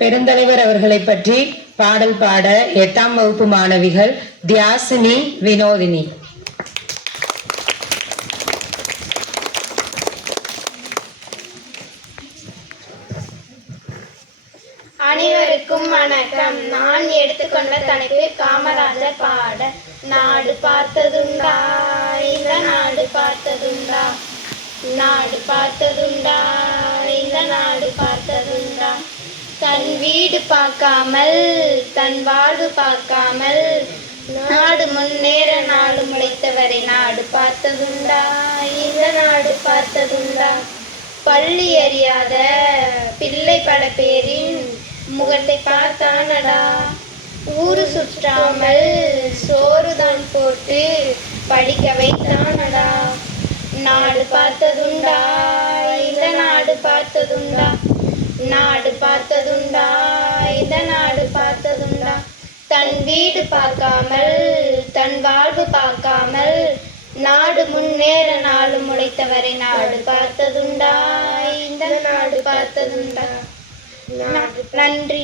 பெருந்தலைவர் அவர்களை பற்றி பாடல் பாட 8ஆம் வகுப்பு மாணவிகள் தியாசினி, வினோதினி. அனைவருக்கும் வணக்கம். நான் எடுத்துக்கொண்ட தலைப்பு காமராஜர் பாட. நாடு பார்த்ததுண்டா, இந்த நாடு பார்த்ததுண்டா, நாடு பார்த்ததுண்டா, இந்த நாடு பார்த்ததுண்டா. தன் வீடு பார்க்காமல், தன் வாழ்வு பார்க்காமல், நாடு முன்னேற நாடு முளைத்தவரை நாடு பார்த்ததுண்டா, இந்த நாடு பார்த்ததுண்டா. பள்ளி அறியாத பிள்ளை பல பேரின் முகத்தை பார்த்தானடா, ஊரு சுற்றாமல் சோறுதான் போட்டு படிக்க வைத்தானடா. நாடு பார்த்ததுண்டா, இந்த நாடு பார்த்ததுண்டா, நாடு பார்த்ததுண்டா, இந்த நாடு பார்த்ததுண்டா. தன் வீடு பார்க்காமல், தன் வாழ்வு பார்க்காமல், நாடு முன்னேற நாடு முளைத்தவரை நாடு பார்த்ததுண்டா, இந்த நாடு பார்த்ததுண்டா. நன்றி.